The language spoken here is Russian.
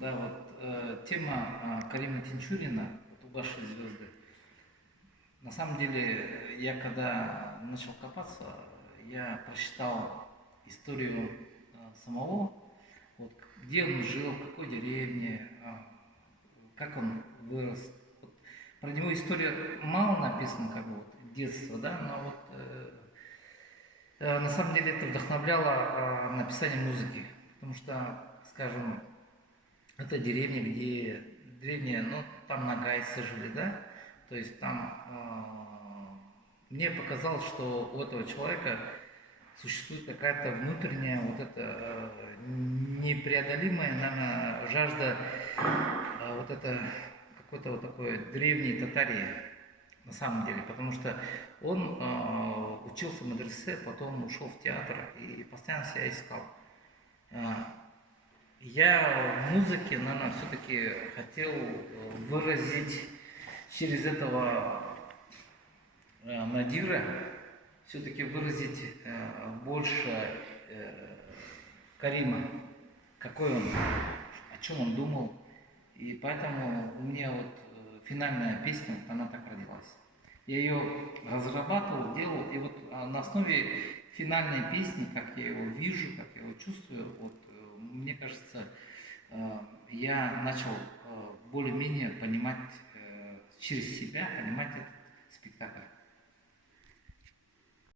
Да, вот тема Карима Тинчурина, вот «Угасшие звезды». На самом деле, я когда начал копаться, я прочитал историю самого, вот, где он жил, в какой деревне, как он вырос. Вот, про него история мало написана, как бы вот, детство, да, но вот на самом деле это вдохновляло написание музыки, потому что, скажем, это деревня, где древние, ну, там нагайцы жили, да, то есть там мне показалось, что у этого человека существует какая-то внутренняя вот эта непреодолимая, наверное, жажда вот это какой-то вот такой древней татарии на самом деле, потому что он учился в медресе, потом ушел в театр и постоянно себя искал. А, я в музыке, наверное, все-таки хотел выразить через этого Надира, все-таки выразить больше Карима, какой он, о чем он думал. И поэтому у меня вот финальная песня, вот она так родилась. Я ее разрабатывал, делал, и вот на основе финальной песни, как я его вижу, как я его чувствую, вот мне кажется, я начал более-менее понимать через себя, понимать этот спектакль.